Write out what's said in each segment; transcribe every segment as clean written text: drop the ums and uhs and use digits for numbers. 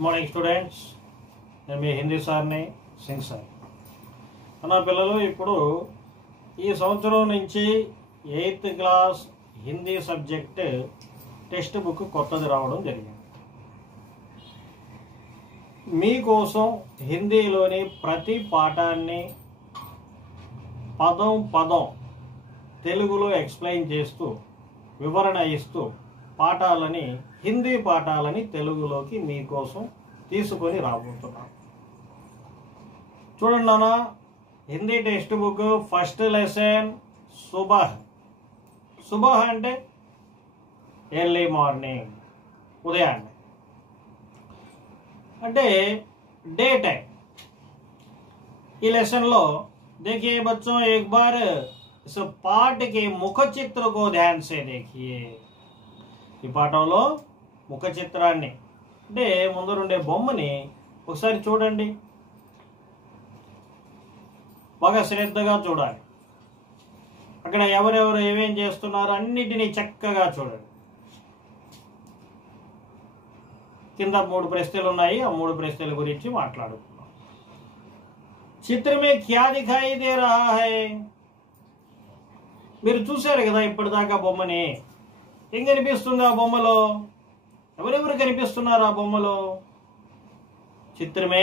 Good morning students. నేను మీ హిందీ సార్ని, Singh sir. నా పిల్లలు ఇప్పుడు ఈ సంవత్సరం నుంచి 8th class Hindi subject text book కొత్తది రావడం జరిగింది. మీకోసం హిందీలోని ప్రతి పాఠాన్ని పదం పదం తెలుగులో ఎక్స్ప్లెయిన్ చేస్తూ వివరణ ఇస్తూ పాఠాలని హిందీ పాఠాలని తెలుగులోకి మీకోసం తీసుకొని రాబోతున్నాను. చూడండి నాన్న, Hindi text book first lesson సుబహ్. సుబహ్ అంటే ఎర్లీ మార్నింగ్, ఉదయాన్నే, అంటే डे टाइम. ఈ లెసన్ లో देखिए बच्चों, एक बार इस पाठ के मुख चित्र को ध्यान से देखिए. ఈ పాఠంలో ముఖ చిత్రాన్ని అంటే ముందరుండే బొమ్మని ఒకసారి చూడండి. బాగా శ్రద్ధగా చూడాలి. అక్కడ ఎవరెవరు ఏమేం చేస్తున్నారు అన్నిటినీ చక్కగా చూడండి. కింద 3 ప్రశ్నలు ఉన్నాయి. ఆ 3 ప్రశ్నల గురించి మాట్లాడుకుందాం. చిత్ర మే క్యా దిఖాయి దే రహా హై? మీరు చూశారు కదా ఇప్పటిదాకా బొమ్మని. ఏం కనిపిస్తుంది ఆ బొమ్మలో? ఎవరెవరు కనిపిస్తున్నారు ఆ బొమ్మలో? చిత్ర మే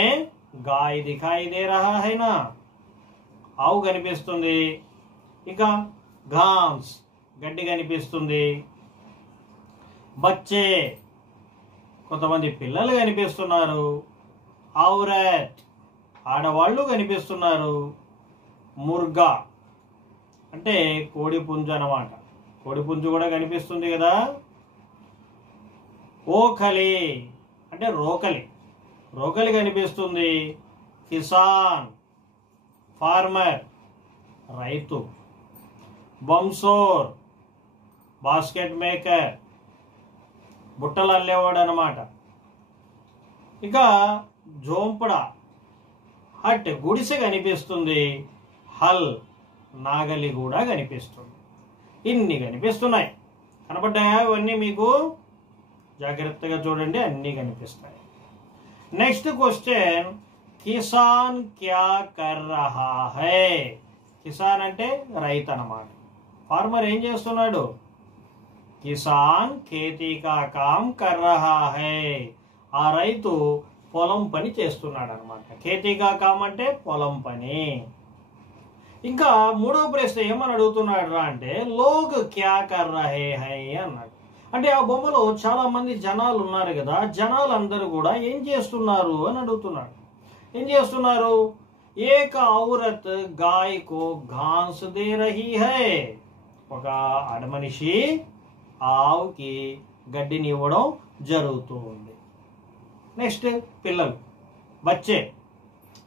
గాయ్ దిఖాయి దే రహా హై నా, ఆవు కనిపిస్తుంది. ఇంకా ఘాస్, గడ్డి కనిపిస్తుంది. బచ్చే, కొంతమంది పిల్లలు కనిపిస్తున్నారు. ఔరత్, ఆడవాళ్ళు కనిపిస్తున్నారు. ముర్గా అంటే కోడి పుంజు అన్నమాట. కోడి పుంజు కూడా కనిపిస్తుంది కదా. ఓఖలి అంటే రోకలి, రోకలి కనిపిస్తుంది. కిసాన్, ఫార్మర్, రైతు. బంసోర్, బాస్కెట్ మేకర్, బుట్టలు అల్లేవాడు అన్నమాట. ఇక జోంపడా, హట్, గుడిసె కనిపిస్తుంది. హల్, నాగలి కూడా కనిపిస్తుంది. ఇన్ని కనిపిస్తున్నాయి. కనబడ్డాయా ఇవన్నీ మీకు? జాగ్రత్తగా చూడండి, అన్నీ కనిపిస్తాయి. నెక్స్ట్ క్వశ్చన్, కిసాన్ క్యా కర్ రహా హై? కిసాన్ అంటే రైతు అన్నమాట. ఫార్మర్ ఏం చేస్తున్నాడు? కిసాన్ ఖేతీ కా కామ్ కర్ రహా హై. ఆ రైతు పొలం పని చేస్తున్నాడు అనమాట. ఖేతీ కా కామ్ అంటే పొలం పని. ఇంకా 3వ ప్రశ్న ఏమని అడుగుతున్నాడు రా అంటే, లోగ్ క్యా కర్ రహే హై అన్నాడు. అంటే ఆ బొమ్మలో చాలా మంది జనాలు ఉన్నారు కదా, జనాలందరూ కూడా ఏం చేస్తున్నారు అని అడుగుతున్నాడు. ఏం చేస్తున్నారు? ఏక ఔరత్ గాయ్ కో ఘాస్ దే రహీ హై. ఒక ఆడమనిషి ఆవుకి గడ్డిని ఇవ్వడం జరుగుతూ ఉంది. నెక్స్ట్ పిల్లలు, బచ్చే,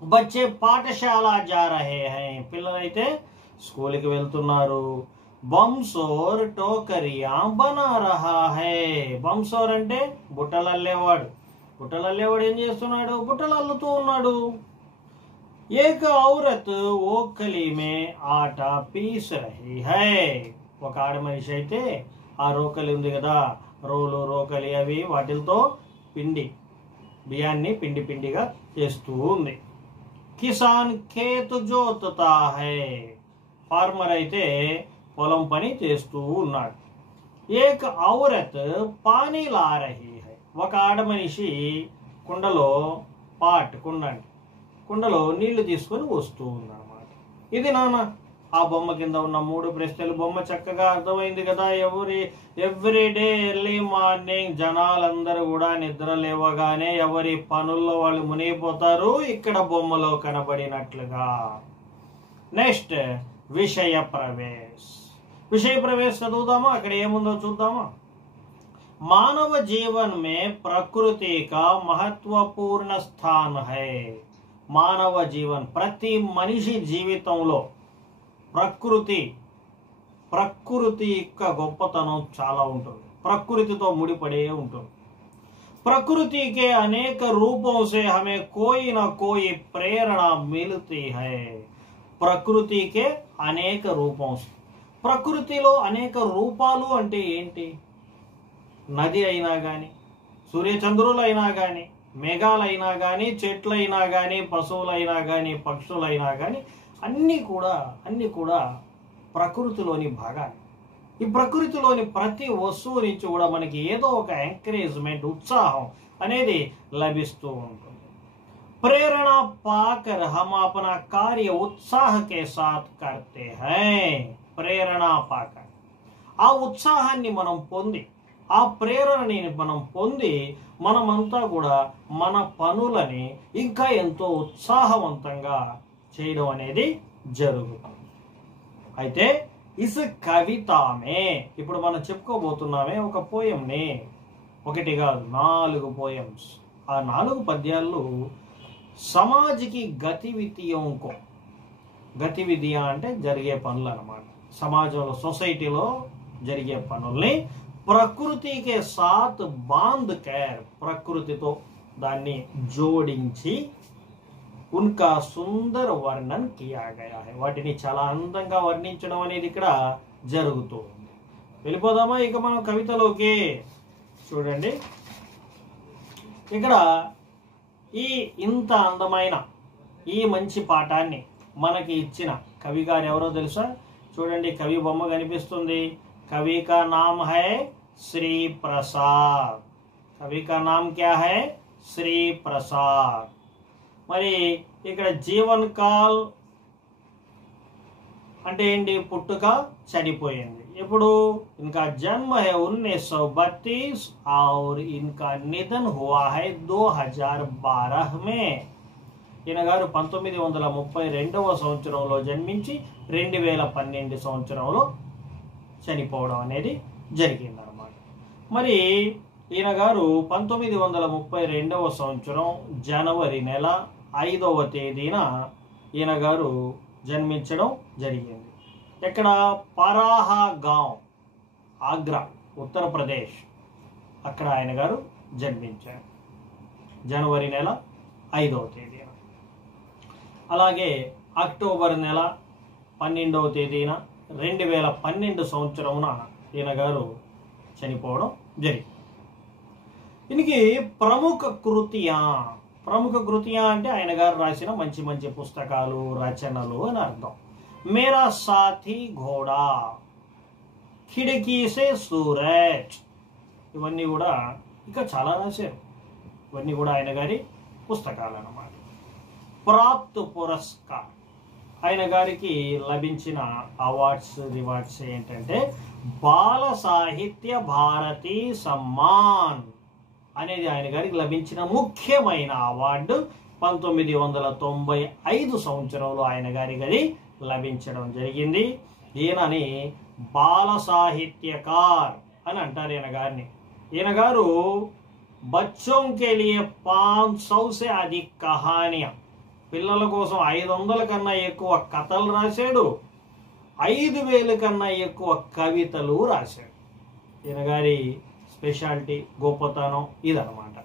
బచ్చే పాఠశాల జా రహే హై. పిల్లలైతే స్కూల్కి వెళ్తున్నారు. బంసోర్ టోకరియా బనా రహా హై. బంసోర్ అంటే బుట్టలు అల్లేవాడు. బుట్టలు అల్లేవాడు ఏం చేస్తున్నాడు? బుట్టలు అల్లుతూ ఉన్నాడు. ఏక ఔరత్ ఓఖలి మే ఆటా పీస్ రహీ హై. ఒక ఆడ మనిషి అయితే ఆ రోకలి ఉంది కదా, రోలు రోకలి అవి, వాటితో పిండి బియ్యాన్ని పిండి పిండిగా చేస్తూ ఉంది. కిసాన్ ఖేత్ జోతతా హై. ఫార్మర్ అయితే పొలం పని చేస్తూ ఉన్నాడు. ఏక్ ఔరత్ పానీ లా రహీ హై. ఒక ఆడ మనిషి కుండలో కుండలో నీళ్లు తీసుకొని వస్తూ ఉందన్నమాట. ఇది నాన్న ఆ బొమ్మ కింద ఉన్న 3 ప్రశ్నలు. బొమ్మ చక్కగా అర్థమైంది కదా. ఎవ్రీడే ఎర్లీ మార్నింగ్ జనాలందరూ కూడా నిద్ర లేవగానే ఎవరి పనుల్లో వాళ్ళు మునిగిపోతారు, ఇక్కడ బొమ్మలో కనబడినట్లుగా. నెక్స్ట్ విషయ ప్రవేశ్. విషయ ప్రవేశ్ చదువుదామా? అక్కడ ఏముందో చూద్దామా? మానవ జీవన్ మే ప్రకృతి కా మహత్వపూర్ణ స్థాన్ హై. మానవ జీవన్, ప్రతి మనిషి జీవితంలో ప్రకృతి యొక్క గొప్పతనం చాలా ఉంటుంది. ప్రకృతితో ముడిపడే ఉంటుంది. प्रकृति के अनेक रूपों से हमें कोई ना कोई प्रेरणा मिलती है. प्रकृति के అనేక రూపం. ప్రకృతిలో అనేక రూపాలు అంటే ఏంటి? నది అయినా కానీ, సూర్యచంద్రులు అయినా కానీ, మేఘాలైనా కానీ, చెట్లైనా కానీ, పశువులైనా కానీ, పక్షులైనా కానీ అన్నీ కూడా ప్రకృతిలోని భాగాలు. ఈ ప్రకృతిలోని ప్రతి వస్తువు నుంచి కూడా మనకి ఏదో ఒక ఎంకరేజ్మెంట్, ఉత్సాహం అనేది లభిస్తూ ఉంటుంది. प्रेरणा पाकर हम अपना कार्य उत्साह के साथ करते हैं. ప్రేరణ పాకర్, ఆ ఉత్సాహాన్ని మనం పొంది, ఆ ప్రేరణని మనం పొంది మనమంతా కూడా మన పనులని ఇంకా ఎంతో ఉత్సాహవంతంగా చేయడం అనేది జరుగుతుంది. అయితే ఇస్ కవితామే ఇప్పుడు మనం చెప్పుకోబోతున్నామే ఒక పోయంని, ఒకటి కాదు 4 పోయమ్స్. ఆ 4 పద్యాలు సమాజకి గతివిధి అంటే జరిగే పనులు అన్నమాట. సమాజంలో, సొసైటీలో జరిగే పనుల్ని ప్రకృతికి సాత్ బాంధ్ కర్, ప్రకృతితో దాన్ని జోడించి ఉన్కా సుందర వర్ణన్ కియా గయా హై, వాటిని చాలా అందంగా వర్ణించడం అనేది ఇక్కడ జరుగుతూ ఉంది. వెళ్ళిపోదామా ఇక మనం కవితలోకి. చూడండి, ఇక్కడ ఇంత అందమైన ఈ మంచి పాఠాన్ని మనకి ఇచ్చిన కవి గారు ఎవరో తెలుసా? చూడండి, కవి బొమ్మ కనిపిస్తుంది. కవి కా నామ్ హై శ్రీ ప్రసాద్. కవి కా నామ్ క్యా హై? శ్రీ ప్రసాద్. మరి ఇక్కడ జీవన్ కాల్ అంటే ఏంటి? పుట్టుక, చనిపోయింది. ఇప్పుడు इनका जन्म है 1932 और इनका निधन हुआ है 2012 में. ఈయన గారు 1932వ సంవత్సరంలో జన్మించి 2012 సంవత్సరంలో చనిపోవడం అనేది జరిగిందన్నమాట. మరి ఈయన గారు 1932వ సంవత్సరం జనవరి నెల 5వ తేదీన ఈయన గారు జన్మించడం జరిగింది. ఎక్కడ? పరాహా గాంవ్, ఆగ్రా, ఉత్తరప్రదేశ్, అక్కడ ఆయన గారు జన్మించారు జనవరి నెల 5వ తేదీన. అలాగే అక్టోబర్ నెల 12వ తేదీన 2012 సంవత్సరమున ఈయన గారు చనిపోవడం జరిగింది. దీనికి ప్రముఖ కృతియా అంటే ఆయన గారు రాసిన మంచి మంచి పుస్తకాలు, రచనలు అని అర్థం. మేరా సాథీ ఘోడా, ఖిడకీ సే సూరజ్, ఇవన్నీ కూడా ఇంకా చాలా రాశారు. ఇవన్నీ కూడా ఆయన గారి పుస్తకాలు అన్నమాట. ప్రాప్త్ పురస్కార్, ఆయన గారికి లభించిన అవార్డ్స్, రివార్డ్స్ ఏంటంటే బాల సాహిత్య భారతి సమ్మాన్ అనేది ఆయన గారికి లభించిన ముఖ్యమైన అవార్డు. 1995 సంవత్సరంలో ఆయన గారికి లభించడం జరిగింది. ఈయనని బాల సాహిత్యకార్ అని అంటారు ఈయన గారిని. ఈయన గారు బచ్చోం కే లియే 500 సే అధిక్ కహానియా, పిల్లల కోసం 500 కన్నా ఎక్కువ కథలు రాశాడు, 5000 కన్నా ఎక్కువ కవితలు రాశాడు. ఈయన గారి స్పెషాలిటీ, గొప్పతనం ఇదన్నమాట.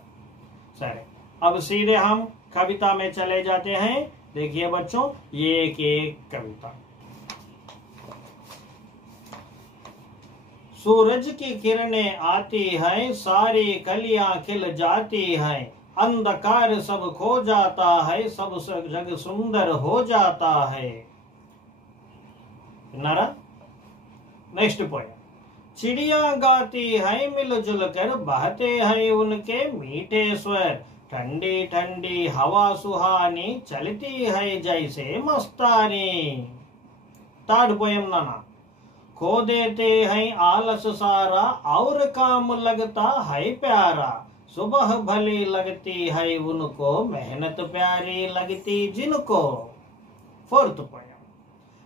సరే, अब सीधे हम कविता में चले जाते हैं. देखिए बच्चों, एक एक कविता. सूरज की किरणें आती हैं, सारी कलियां खिल जाती हैं, अंधकार सब खो जाता है, सब जग सुंदर हो जाता है. Next point. चिड़िया गाती है मिलजुल कर, बहते हैं उनके मीठे स्वर, ठंडी ठंडी हवा सुहानी, चलती है जैसे मस्तानी. थर्ड पोएम नाना. खो देते हैं आलस सारा, और काम लगता है प्यारा, सुबह भली लगती है उनको, मेहनत प्यारी लगती जिनको. Fourth poem.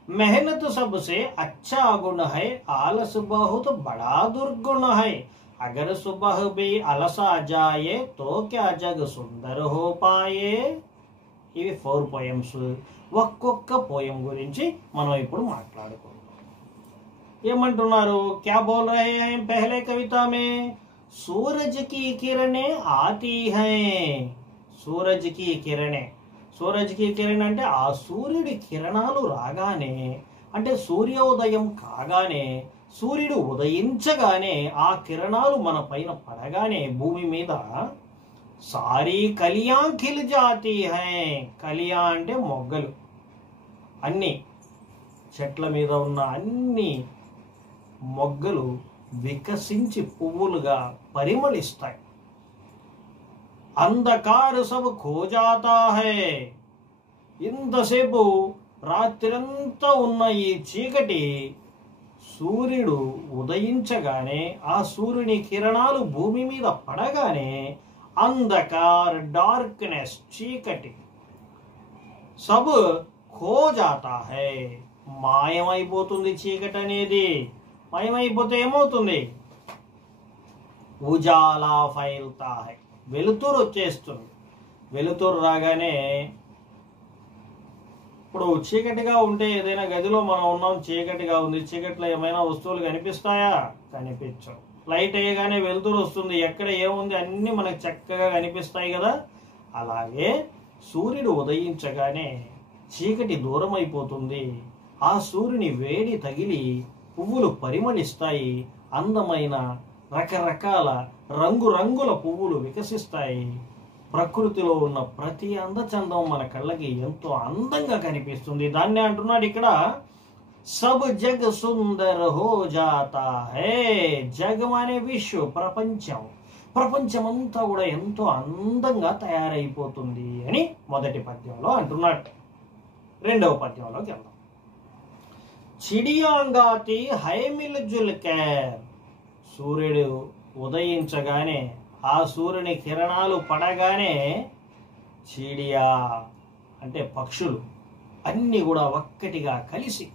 मेहनत सबसे अच्छा गुण है, आलस बहुत बड़ा दुर्गुण है, अगर सुबह भी अलसा जाए तो क्या जग सुंदर हो पाए. ఇవి 4 పోయమ్స్. ఒక్కొక్క పోయం గురించి మనం ఇప్పుడు మాట్లాడుకుందాం. ఏమంటున్నారు? क्या बोल रहे हैं पहले कविता में? सूरज की किरणें आती हैं. सूरज की किरणें, సూరజ్ కి కిరణ్ అంటే ఆ సూర్యుడి కిరణాలు రాగానే, అంటే సూర్యోదయం కాగానే, సూర్యుడు ఉదయించగానే ఆ కిరణాలు మన పైన పడగానే భూమి మీద సారీ కలియా ఖిల్ జాతీ హై. కలియా అంటే మొగ్గలు, అన్ని చెట్ల మీద ఉన్న అన్ని మొగ్గలు వికసించి పువ్వులుగా పరిమళిస్తాయి. అంధకార సబ్ ఖో జాతా హై. ఇంతసేపు రాత్రంతా ఉన్న ఈ చీకటి సూర్యుడు ఉదయించగానే, ఆ సూర్యుని కిరణాలు భూమి మీద పడగానే అంధకార్, డార్క్నెస్, చీకటి సబ్ ఖో జాతా హై, మాయమైపోతుంది. చీకటి అనేది మాయమైపోతే ఏమవుతుంది? ఉజాలా ఫైల్తా హై, వెలుతురు వచ్చేస్తుంది. వెలుతురు రాగానే, ఇప్పుడు చీకటిగా ఉంటే ఏదైనా గదిలో మనం ఉన్నాం, చీకటిగా ఉంది, చీకటిలో ఏమైనా వస్తువులు కనిపిస్తాయా? కనిపించవు. లైట్ వేయగానే వెలుతురు వస్తుంది, ఎక్కడ ఏముంది అన్నీ మనకు చక్కగా కనిపిస్తాయి కదా. అలాగే సూర్యుడు ఉదయించగానే చీకటి దూరం అయిపోతుంది. ఆ సూర్యుని వేడి తగిలి పువ్వులు పరిమళిస్తాయి. అందమైన రకరకాల రంగురంగుల పువ్వులు వికసిస్తాయి. ప్రకృతిలో ఉన్న ప్రతి అందచందం మన కళ్ళకి ఎంతో అందంగా కనిపిస్తుంది. దాన్నే అంటున్నాడు ఇక్కడ, సబ్ జగ్ సుందర్ హో జాతా హై. జగ్ అనే విశ్వ, ప్రపంచం, ప్రపంచమంతా కూడా ఎంతో అందంగా తయారైపోతుంది అని మొదటి పద్యంలో అంటున్నాడు. రెండవ పద్యంలోకి వెళ్దాం. చిడియాంగాతి హై మిల్ జుల్కర్. సూర్యుడు ఉదయించగానే, ఆ సూర్యుని కిరణాలు పడగానే చీడియా అంటే పక్షులు అన్నీ కూడా ఒక్కటిగా కలిసి,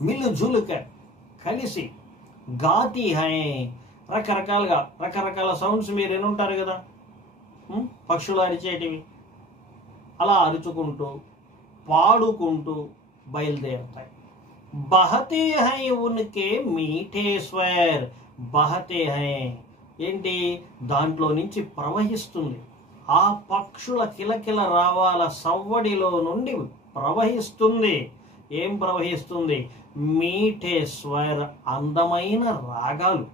మిల్లు జులుకర్ కలిసి, గాతి హై రకరకాల సౌండ్స్ మీరు వినుంటారు కదా, పక్షులు అరిచేటివి. అలా అరుచుకుంటూ పాడుకుంటూ బయలుదేరుతాయి. బహతే హై ఉన్కే మీఠే స్వర్. బహతే హై ఏంటి? దాంట్లో నుంచి ప్రవహిస్తుంది. ఆ పక్షుల కిలకిల రావాల సవ్వడిలో నుండి ప్రవహిస్తుంది. ఏం ప్రవహిస్తుంది? మీఠే స్వర్, అందమైన రాగాలు,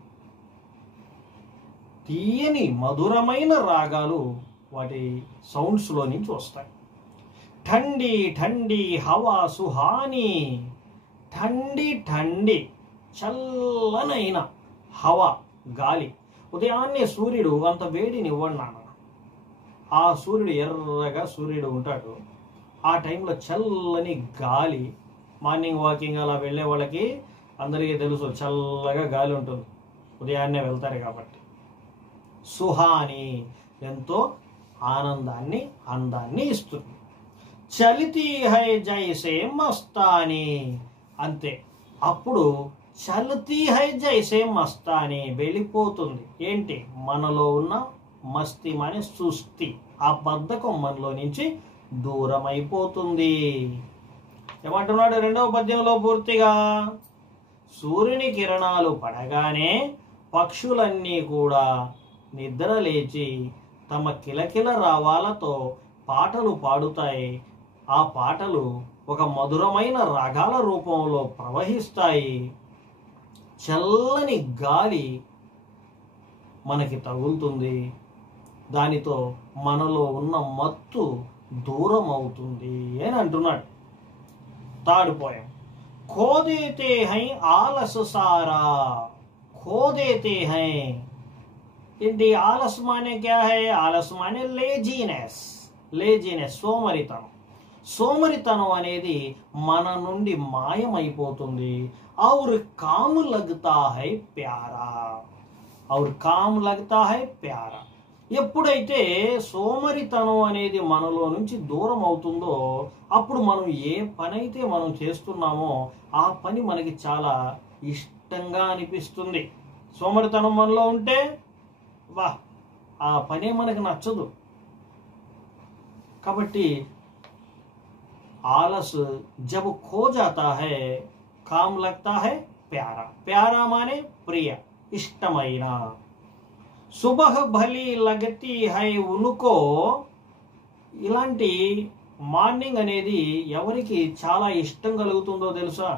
తీయని మధురమైన రాగాలు వాటి సౌండ్స్లో నుంచి వస్తాయి. ఠండీ ఠండీ హవా సుహానీ. ఠండీ ఠండీ చల్లనైన హవా, గాలి. ఉదయాన్నే సూర్యుడు అంత వేడిని ఇవ్వడు నాన్న. ఆ సూర్యుడు ఎర్రగా సూర్యుడు ఉంటాడు. ఆ టైంలో చల్లని గాలి, మార్నింగ్ వాకింగ్ అలా వెళ్ళే వాళ్ళకి అందరికీ తెలుసు, చల్లగా గాలి ఉంటుంది. ఉదయాన్నే వెళ్తారు కాబట్టి. సుహాని ఎంతో ఆనందాన్ని, అందాన్ని ఇస్తుంది. చలితీ హై జైసే మస్తాని. అంతే, అప్పుడు చల్తీ హై జైసే మస్తాని వెళ్ళిపోతుంది. ఏంటి? మనలో ఉన్న మస్తి అనే సుస్థి, ఆ బద్ధకం మనలో నుంచి దూరం అయిపోతుంది. ఏమంటున్నాడు రెండవ పద్యంలో? పూర్తిగా సూర్యుని కిరణాలు పడగానే పక్షులన్నీ కూడా నిద్ర లేచి తమ కిలకిల రావాలతో పాటలు పాడుతాయి. ఆ పాటలు ఒక మధురమైన రాగాల రూపంలో ప్రవహిస్తాయి. చల్లని గాలి మనకి తగులుతుంది. దానితో మనలో ఉన్న మత్తు దూరం అవుతుంది అని అంటున్నాడు. Third poem. ఖోదేతే హై ఆలస్ సారా. ఖోదేతే హై ఏంటి? ఆలస్ మానే క్యా హై? ఆలస్ మానే లేజీనెస్. లేజీనెస్ సోమరితనం. సోమరితనం అనేది మన నుండి మాయమైపోతుంది. ఔర్ కామ్ లగ్తా హై ప్యారా. ఔర్ కామ్ లగ్తా హై ప్యారా. ఎప్పుడైతే సోమరితనం అనేది మనలో నుంచి దూరం అవుతుందో అప్పుడు మనం ఏ పని అయితే మనం చేస్తున్నామో ఆ పని మనకి చాలా ఇష్టంగా అనిపిస్తుంది. సోమరితనం మనలో ఉంటే వా, ఆ పనే మనకు నచ్చదు. కాబట్టి ఆలస్ జబ్ ఖో జాతా హై కామ్ లగ్తా హై ప్యారా. ప్యారా మానే ప్రియ, ఇష్టమైన. సుబహ్ భలీ లగతి హై ఉనుకో. ఇలాంటి మార్నింగ్ అనేది ఎవరికి చాలా ఇష్టం కలుగుతుందో తెలుసా?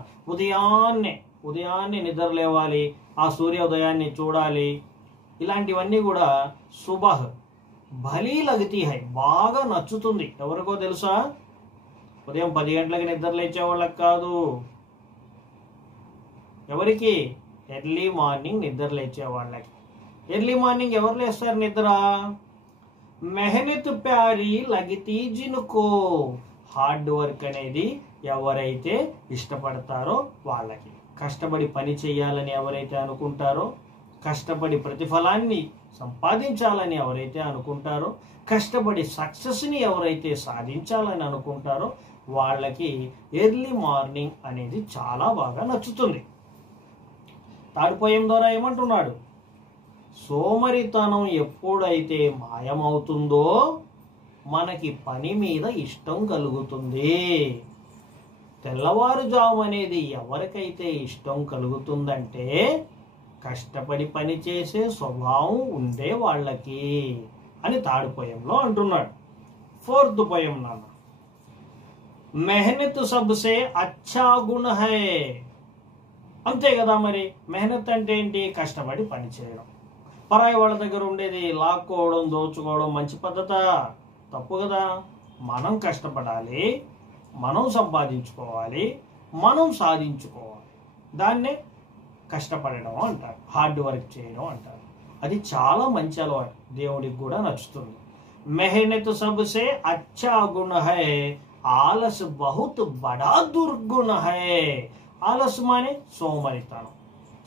ఉదయాన్నే నిద్ర లేవాలి, ఆ సూర్యోదయాన్ని చూడాలి. ఇలాంటివన్నీ కూడా సుబహ్ భలీ లగతి హై, బాగా నచ్చుతుంది. ఎవరికో తెలుసా? ఉదయం 10 గంటలకి నిద్ర లేచే వాళ్ళకి కాదు. ఎవరికి? ఎర్లీ మార్నింగ్ నిద్ర లేచే వాళ్ళకి. ఎర్లీ మార్నింగ్ ఎవరు లేస్తారు నిద్ర? మెహనత్ ప్యారీ లగితీ జినుకో, హార్డ్ వర్క్ అనేది ఎవరైతే ఇష్టపడతారో వాళ్ళకి, కష్టపడి పని చేయాలని ఎవరైతే అనుకుంటారో, కష్టపడి ప్రతిఫలాన్ని సంపాదించాలని ఎవరైతే అనుకుంటారో, కష్టపడి సక్సెస్ని ఎవరైతే సాధించాలని అనుకుంటారో వాళ్ళకి ఎర్లీ మార్నింగ్ అనేది చాలా బాగా నచ్చుతుంది. థర్డ్ పోయం ద్వారా ఏమంటున్నాడు? సోమరితనం ఎప్పుడైతే మాయమవుతుందో మనకి పని మీద ఇష్టం కలుగుతుంది. తెల్లవారుజాము అనేది ఎవరికైతే ఇష్టం కలుగుతుందంటే కష్టపడి పని చేసే స్వభావం ఉండే వాళ్ళకి అని థర్డ్ పోయంలో అంటున్నాడు. ఫోర్త్ పోయం నాన్న, మెహనత్ సబ్సే అచ్చా గుణ హై. అంతే కదా మరి, మెహనత్ అంటే ఏంటి? కష్టపడి పని చేయడం. పరాయి వాళ్ళ దగ్గర ఉండేది లాక్కోవడం, దోచుకోవడం మంచి పద్ధత? తప్పు కదా. మనం కష్టపడాలి, మనం సంపాదించుకోవాలి, మనం సాధించుకోవాలి. దాన్నే కష్టపడడం అంటారు, హార్డ్ వర్క్ చేయడం అంటారు. అది చాలా మంచి అలవాటు, దేవుడికి కూడా నచ్చుతుంది. మెహనత్ సబ్సే అచ్చా గుణ హై, ఆలస్ బహుత్ బడా దుర్గుణ హై. ఆలస్ మానే సోమరితనం.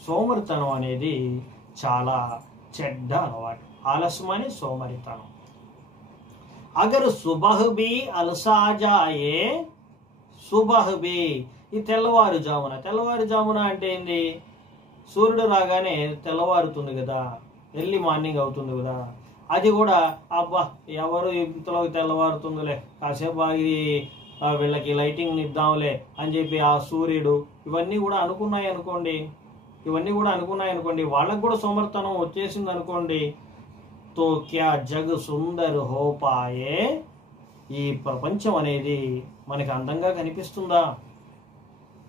సోమరితనం అనేది చాలా చెడ్డ అలవాటు. ఆలస్యమని సోమరితనం. అగర్ సుబహ్ బి అలసా జాయే, సుబహ్ బి ఈ తెల్లవారుజామున. తెల్లవారుజామున అంటే ఏంది? సూర్యుడు రాగానే తెల్లవారుతుంది కదా, ఎర్లీ మార్నింగ్ అవుతుంది కదా. అది కూడా అబ్బా ఎవరు ఇంతలో తెల్లవారుతుందిలే, కాసేపు ఆగి వీళ్ళకి లైటింగ్ ఇద్దాంలే అని చెప్పి ఆ సూర్యుడు ఇవన్నీ కూడా అనుకున్నాయి అనుకోండి, వాళ్ళకు కూడా సోమరితనం వచ్చేసింది అనుకోండి, తో క్యా జగ్ సుందర్ హో పాయే. ఈ ప్రపంచం అనేది మనకి అందంగా కనిపిస్తుందా?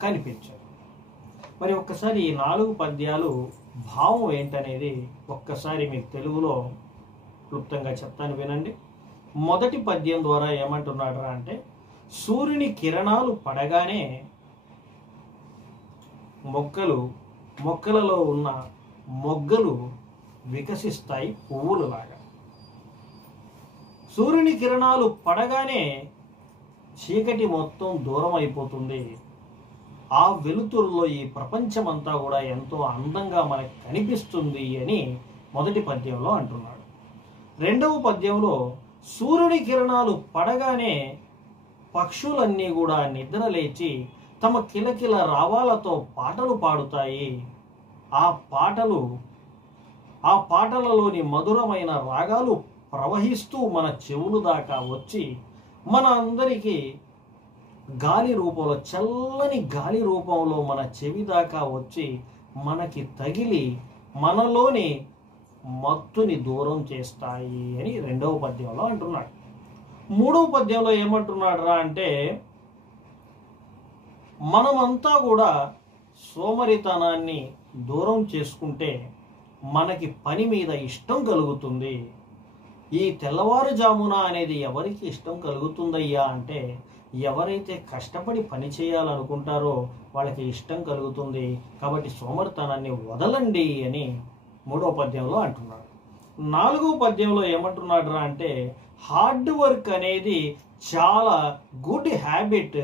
కనిపించదు. మరి ఒక్కసారి ఈ 4 పద్యాలు భావం ఏంటనేది ఒక్కసారి మీకు తెలుగులో క్లుప్తంగా చెప్తాను, వినండి. మొదటి పద్యం ద్వారా ఏమంటున్నాడు అంటే, సూర్యుని కిరణాలు పడగానే మొక్కలలో ఉన్న మొగ్గలు వికసిస్తాయి పువ్వులు లాగా. సూర్యుని కిరణాలు పడగానే చీకటి మొత్తం దూరం అయిపోతుంది. ఆ వెలుతురులో ఈ ప్రపంచమంతా కూడా ఎంతో అందంగా మనకు కనిపిస్తుంది అని మొదటి పద్యంలో అంటున్నాడు. రెండవ పద్యంలో సూర్యుని కిరణాలు పడగానే పక్షులన్నీ కూడా నిద్ర లేచి తమ కిలకిల రావాలతో పాటలు పాడుతాయి. ఆ పాటలలోని మధురమైన రాగాలు ప్రవహిస్తూ మన చెవులు దాకా వచ్చి మన అందరికీ గాలి రూపంలో, చల్లని గాలి రూపంలో మన చెవి దాకా వచ్చి మనకి తగిలి మనలోని మత్తుని దూరం చేస్తాయి అని రెండవ పద్యంలో అంటున్నాడు. మూడవ పద్యంలో ఏమంటున్నాడు రా అంటే, మనమంతా కూడా సోమరితనాన్ని దూరం చేసుకుంటే మనకి పని మీద ఇష్టం కలుగుతుంది. ఈ తెల్లవారుజామున అనేది ఎవరికి ఇష్టం కలుగుతుందయ్యా అంటే, ఎవరైతే కష్టపడి పని చేయాలనుకుంటారో వాళ్ళకి ఇష్టం కలుగుతుంది. కాబట్టి సోమరితనాన్ని వదలండి అని మూడవ పద్యంలో అంటున్నాడు. నాలుగవ పద్యంలో ఏమంటున్నాడు రా అంటే, హార్డ్ వర్క్ అనేది చాలా గుడ్ హ్యాబిట్,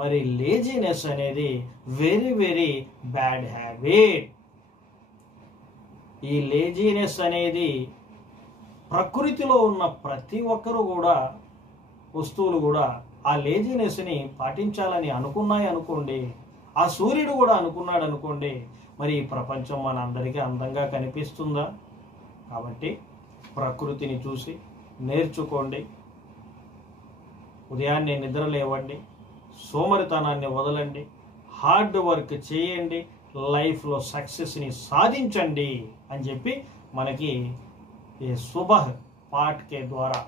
మరి లేజినెస్ అనేది వెరీ వెరీ బ్యాడ్ హ్యాబిట్. ఈ లేజినెస్ అనేది ప్రకృతిలో ఉన్న ప్రతి ఒక్కరూ కూడా, వస్తువులు కూడా ఆ లేజినెస్ని పాటించాలని అనుకున్నాయి అనుకోండి, ఆ సూర్యుడు కూడా అనుకున్నాడు అనుకోండి, మరి ఈ ప్రపంచం మన అందరికీ అందంగా కనిపిస్తుందా? కాబట్టి ప్రకృతిని చూసి నేర్చుకోండి. ఉదయాన్నే నిద్ర లేవండి, సోమరితనాన్ని వదలండి, హార్డ్ వర్క్ చేయండి, లైఫ్లో సక్సెస్ని సాధించండి అని చెప్పి మనకి ఈ సుబహ్ పాఠ్ के द्वारा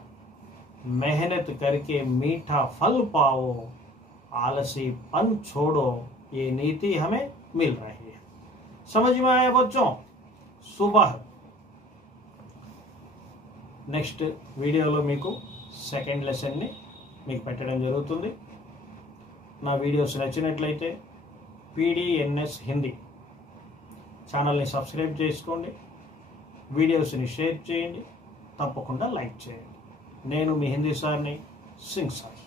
मेहनत करके मीठा फल पाओ, आलसीपन छोड़ो, ये नीति हमें मिल रही है। समझ में आया बच्चों? सुबह నెక్స్ట్ వీడియోలో మీకు సెకండ్ లెసన్ని మీకు పెట్టడం జరుగుతుంది. నా వీడియోస్ నచ్చినట్లయితే PDNS హిందీ ఛానల్ని సబ్స్క్రైబ్ చేసుకోండి, వీడియోస్ని షేర్ చేయండి, తప్పకుండా లైక్ చేయండి. నేను మీ హిందీ సార్ని సింగ్ సార్.